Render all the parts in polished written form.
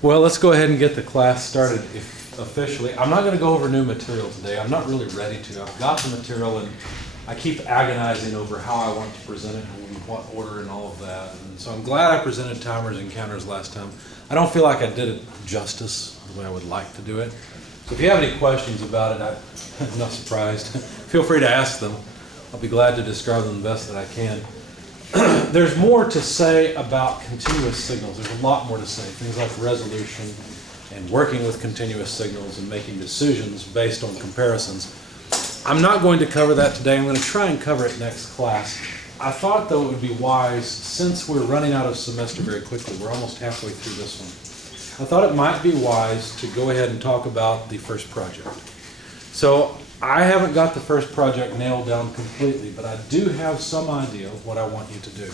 Well, let's go ahead and get the class started officially. I'm not going to go over new material today. I'm not really ready to. I've got the material and I keep agonizing over how I want to present it and in what order and all of that. And so I'm glad I presented timers and counters last time. I don't feel like I did it justice the way I would like to do it. So if you have any questions about it, I'm not surprised. Feel free to ask them. I'll be glad to describe them the best that I can. There's more to say about continuous signals. There's a lot more to say. Things like resolution and working with continuous signals and making decisions based on comparisons. I'm not going to cover that today. I'm going to try and cover it next class. I thought, though, it would be wise, since we're running out of semester very quickly, we're almost halfway through this one, I thought it might be wise to go ahead and talk about the first project. So I haven't got the first project nailed down completely, but I do have some idea of what I want you to do.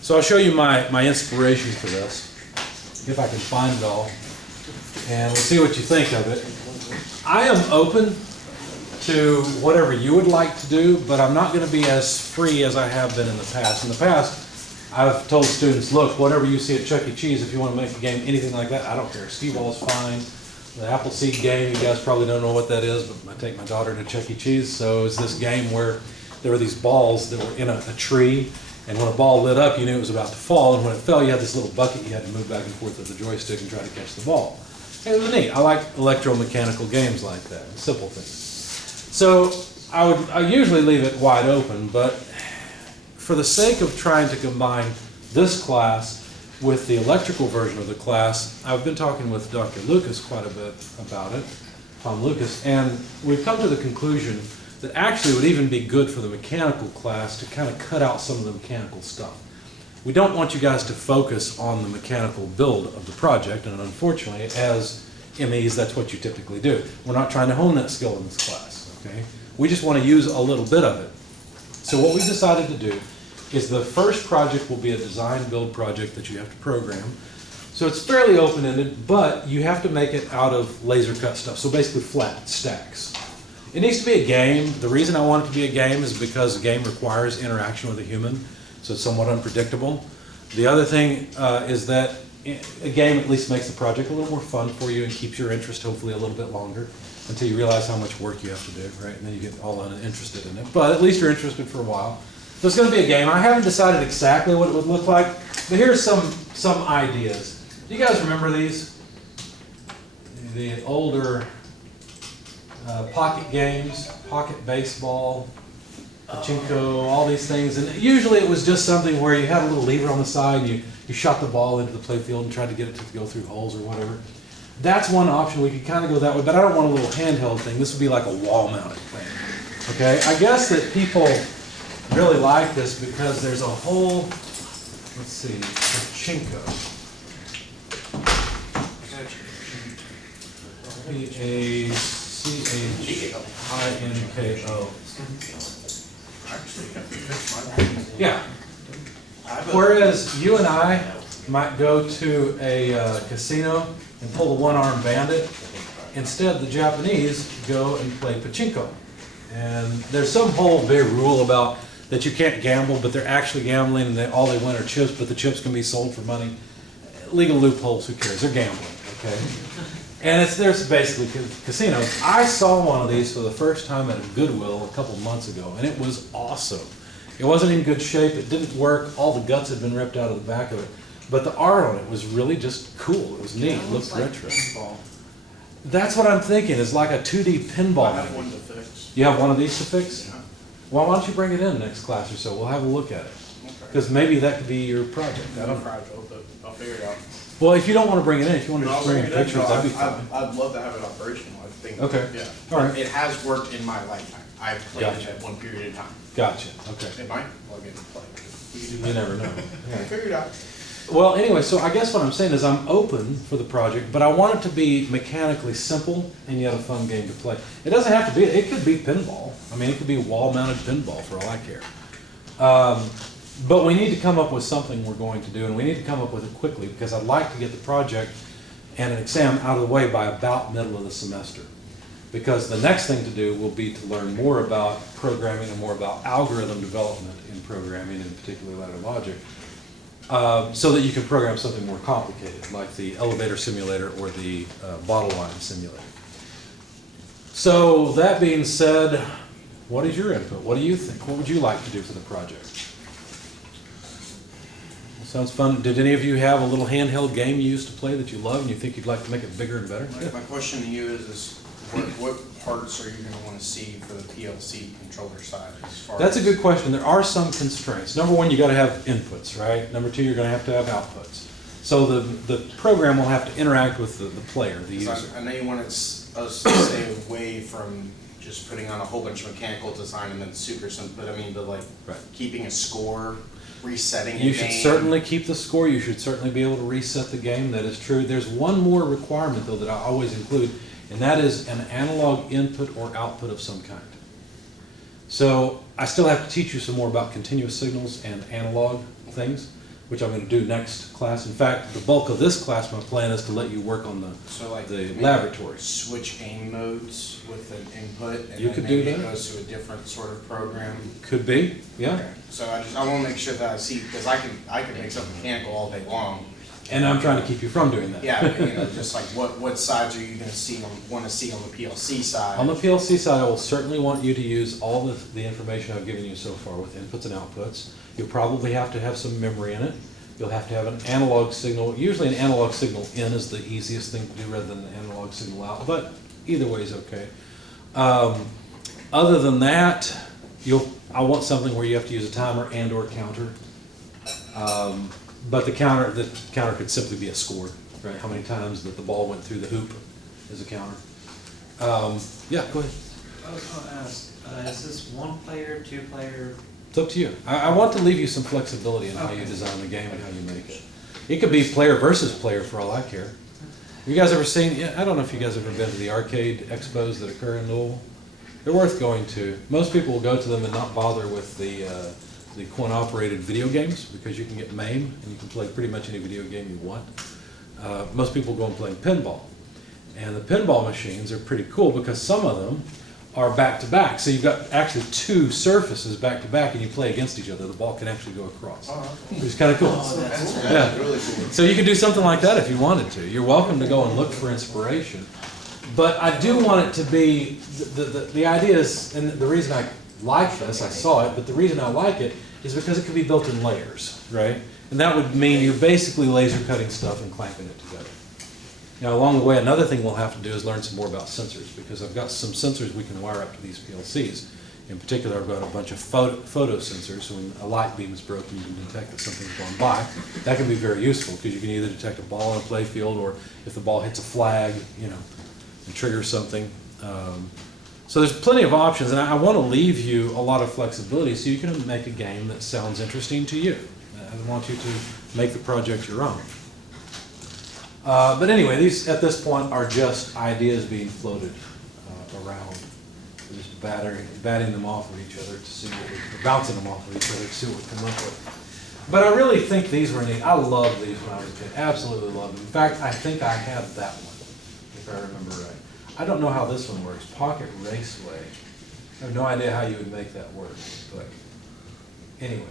So I'll show you my inspiration for this, if I can find it all, and we'll see what you think of it. I am open to whatever you would like to do, but I'm not going to be as free as I have been in the past. In the past, I've told students, look, whatever you see at Chuck E. Cheese, if you want to make a game, anything like that, I don't care. Skee-ball's fine. The Appleseed game, you guys probably don't know what that is, but I take my daughter to Chuck E. Cheese, so it's this game where there were these balls that were in a tree, and when a ball lit up, you knew it was about to fall, and when it fell, you had this little bucket you had to move back and forth with the joystick and try to catch the ball. And it was neat. I like electromechanical games like that, simple things. So I usually leave it wide open, but for the sake of trying to combine this class with the electrical version of the class, I've been talking with Dr. Lucas quite a bit about it, Tom Lucas, and we've come to the conclusion that actually it would even be good for the mechanical class to kind of cut out some of the mechanical stuff. We don't want you guys to focus on the mechanical build of the project, and unfortunately, as MEs, that's what you typically do. We're not trying to hone that skill in this class, okay? We just want to use a little bit of it. So what we decided to do is the first project will be a design build project that you have to program. So it's fairly open-ended, but you have to make it out of laser cut stuff. So basically flat stacks. It needs to be a game. The reason I want it to be a game is because a game requires interaction with a human, so it's somewhat unpredictable. The other thing is that a game at least makes the project a little more fun for you and keeps your interest hopefully a little bit longer until you realize how much work you have to do, right? And then you get all uninterested in it. But at least you're interested for a while. So it's going to be a game. I haven't decided exactly what it would look like, but here's some ideas. Do you guys remember these? The older pocket games, pocket baseball, pachinko, all these things. And usually it was just something where you had a little lever on the side and you shot the ball into the playfield and tried to get it to go through holes or whatever. That's one option. We could kind of go that way, but I don't want a little handheld thing. This would be like a wall-mounted thing. Okay? I guess that people really like this because there's a whole, let's see, pachinko. P-A-C-H-I-N-K-O. Yeah. Whereas you and I might go to a casino and pull the one-armed bandit, instead the Japanese go and play pachinko. And there's some whole big rule about that you can't gamble, but they're actually gambling and all they win are chips, but the chips can be sold for money. Legal loopholes, who cares? They're gambling, okay? And there's basically casinos. I saw one of these for the first time at a Goodwill a couple months ago, and it was awesome. It wasn't in good shape, it didn't work, all the guts had been ripped out of the back of it, but the art on it was really just cool. It was neat, it looked retro. Pinball. That's what I'm thinking, is like a 2D pinball. I have one to fix. You have one of these to fix? Yeah. Well, why don't you bring it in next class or so? We'll have a look at it. Okay. Because maybe that could be your project. I I'm don't know. fragile, but I'll figure it out. Well, if you don't want to bring it in, if you want to just bring in No, pictures, that'd be fine. I'd love to have it operational, I think. Okay. Yeah. All right. It has worked in my lifetime. I've played Gotcha. it at one period of time. Gotcha, okay. It might plug in and play. You never know. Yeah. Figure it out. Well, anyway, so I guess what I'm saying is I'm open for the project, but I want it to be mechanically simple and yet a fun game to play. It doesn't have to be, it could be pinball. I mean, it could be wall-mounted pinball for all I care. But we need to come up with something we're going to do, and we need to come up with it quickly because I'd like to get the project and an exam out of the way by about middle of the semester. Because the next thing to do will be to learn more about programming and more about algorithm development in programming, in particular ladder logic. so that you can program something more complicated, like the elevator simulator or the bottle line simulator. So that being said, what is your input? What do you think? What would you like to do for the project? Sounds fun. Did any of you have a little handheld game you used to play that you love and you think you'd like to make it bigger and better? My question to you is what parts are you gonna wanna see for the PLC controller side as far That's a as- good question. There are some constraints. Number one, you gotta have inputs, right? Number two, you're gonna have to have outputs. So the program will have to interact with the player, the 'Cause user. I know you wanted us to stay away from just putting on a whole bunch of mechanical design and then super simple, but I mean, but like Right. keeping a score, resetting a You should game. certainly keep the score. You should certainly be able to reset the game. That is true. There's one more requirement though that I always include, and that is an analog input or output of some kind. So I still have to teach you some more about continuous signals and analog things, which I'm going to do next class. In fact, the bulk of this class, my plan is to let you work on So like the maybe laboratory. switch game modes with an input and You then could do maybe it that. goes to a different sort of program. Could be, yeah. Okay. So I wanna make sure that I see, because I can make something mechanical all day long. And I'm trying to keep you from doing that. Yeah, but, you know, just like what sides are you gonna wanna see on the PLC side? On the PLC side, I will certainly want you to use all the information I've given you so far with inputs and outputs. You'll probably have to have some memory in it. You'll have to have an analog signal. Usually an analog signal in is the easiest thing to do rather than an analog signal out, but either way is okay. Other than that, I want something where you have to use a timer and or counter. But the counter could simply be a score, right? How many times that the ball went through the hoop is a counter. Yeah, go ahead. I was gonna ask, is this one player, two player? It's up to you. I want to leave you some flexibility in how you design the game and how you make it. It could be player versus player for all I care. You guys ever seen, I don't know if you guys have ever been to the arcade expos that occur in Louisville. They're worth going to. Most people will go to them and not bother with the coin-operated video games because you can get MAME and you can play pretty much any video game you want. Most people go and play pinball. And the pinball machines are pretty cool because some of them are back-to-back. So you've got actually two surfaces back-to-back and you play against each other. The ball can actually go across, which is kind of cool. Yeah. Really cool. So you could do something like that if you wanted to. You're welcome to go and look for inspiration. But I do want it to be, the idea is, and the reason I like this, I saw it, but the reason I like it is because it can be built in layers, right? And that would mean you're basically laser cutting stuff and clamping it together. Now, along the way, another thing we'll have to do is learn some more about sensors, because I've got some sensors we can wire up to these PLCs. In particular, I've got a bunch of photo sensors, so when a light beam is broken, you can detect that something's gone by. That can be very useful, because you can either detect a ball on a play field, or if the ball hits a flag, you know, and triggers something. So there's plenty of options, and I want to leave you a lot of flexibility so you can make a game that sounds interesting to you. I want you to make the project your own. But anyway, these at this point are just ideas being floated around. We're just batting them off of each other to see what or bouncing them off of each other to see what we come up with. But I really think these were neat. I loved these when I was a kid. Absolutely loved them. In fact, I think I had that one, if I remember right. I don't know how this one works. Pocket Raceway. I have no idea how you would make that work. But anyway.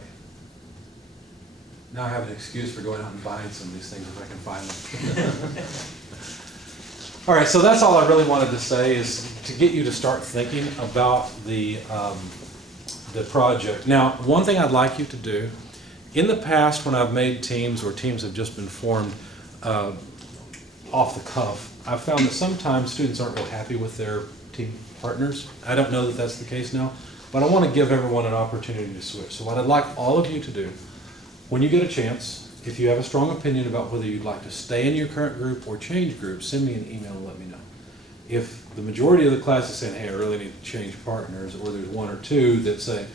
Now I have an excuse for going out and buying some of these things if I can find them. All right, so that's all I really wanted to say is to get you to start thinking about the project. Now, one thing I'd like you to do, in the past when I've made teams or teams have just been formed off the cuff, I've found that sometimes students aren't real happy with their team partners. I don't know that that's the case now, but I want to give everyone an opportunity to switch. So what I'd like all of you to do, when you get a chance, if you have a strong opinion about whether you'd like to stay in your current group or change groups, send me an email and let me know. If the majority of the class is saying, hey, I really need to change partners, or there's one or two that say,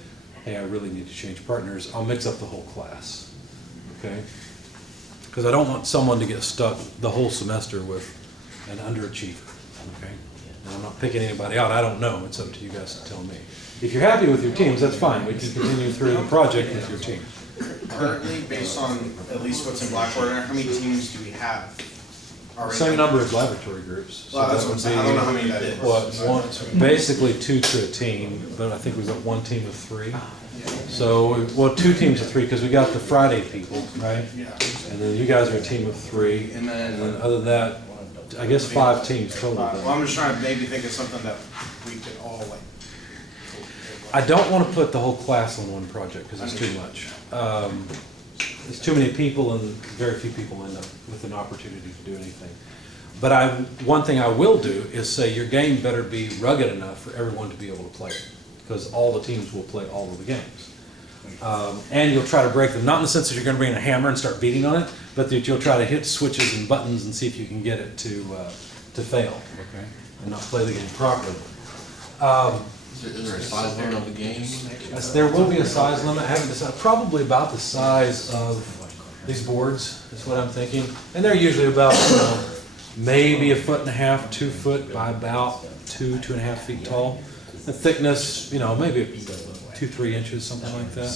hey, I really need to change partners, I'll mix up the whole class, okay? Because I don't want someone to get stuck the whole semester with an underachiever, okay? And I'm not picking anybody out, I don't know, it's up to you guys to tell me. If you're happy with your teams, that's fine, we can continue through the project with your team. Currently, based on at least what's in Blackboard, how many teams do we have? already? Same number as laboratory groups. So Well, that's that what I'm would saying, I be, don't know how many that is. what, one, basically 2 to a team, but I think we've got 1 team of 3. So, well, 2 teams of 3, because we got the Friday people, right? And then you guys are a team of 3. And And then then, other than that, I guess 5 teams total well, then. I'm just trying to maybe think of something that we could all like. I don't want to put the whole class on one project because it's too much. It's too many people and very few people end up with an opportunity to do anything. But one thing I will do is say your game better be rugged enough for everyone to be able to play it, because all the teams will play all of the games. And you'll try to break them, not in the sense that you're going to bring a hammer and start beating on it, but that you'll try to hit switches and buttons and see if you can get it to fail, okay, and not play the game properly. Is there a size limit of the game? There will be a size limit, I haven't decided, probably about the size of these boards, is what I'm thinking. And they're usually about, maybe 1.5 feet, 2 foot by about 2.5 feet tall. The thickness, maybe 2-3 inches, something like that.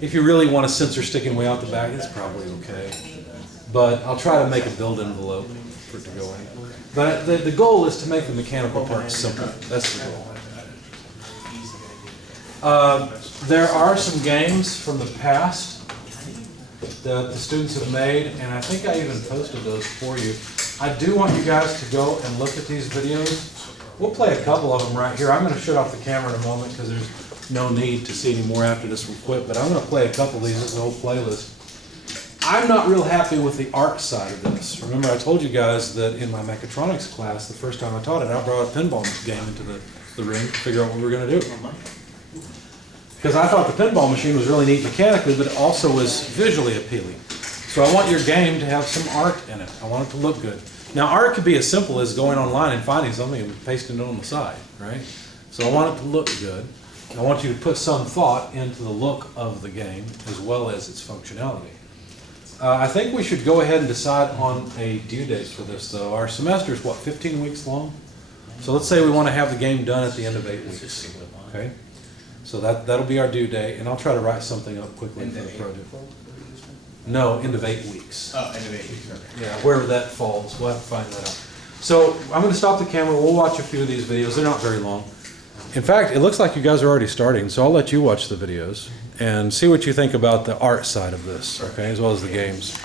If you really want a sensor sticking way out the back, it's probably okay. But I'll try to make a build envelope for it to go in. But the goal is to make the mechanical parts simple, that's the goal. There are some games from the past that the students have made, and I think I even posted those for you. I do want you guys to go and look at these videos. We'll play a couple of them right here. I'm going to shut off the camera in a moment because there's no need to see any more after this we quit, but I'm going to play a couple of these. This is a whole playlist. I'm not real happy with the art side of this. Remember, I told you guys that in my mechatronics class, the first time I taught it, I brought a pinball game into the ring to figure out what we were going to do. Because I thought the pinball machine was really neat mechanically, but it also was visually appealing. So I want your game to have some art in it. I want it to look good. Now, art could be as simple as going online and finding something and pasting it on the side, right? So I want it to look good. I want you to put some thought into the look of the game as well as its functionality. I think we should go ahead and decide on a due date for this, though. Our semester is, 15 weeks long? So let's say we want to have the game done at the end of 8 weeks, okay? So that'll be our due date, and I'll try to write something up quickly for the project. No, end of 8 weeks. Oh, end of 8 weeks, okay. Yeah, wherever that falls, we'll have to find that out. So I'm going to stop the camera. We'll watch a few of these videos. They're not very long. In fact, it looks like you guys are already starting, so I'll let you watch the videos and see what you think about the art side of this, okay, as well as the games.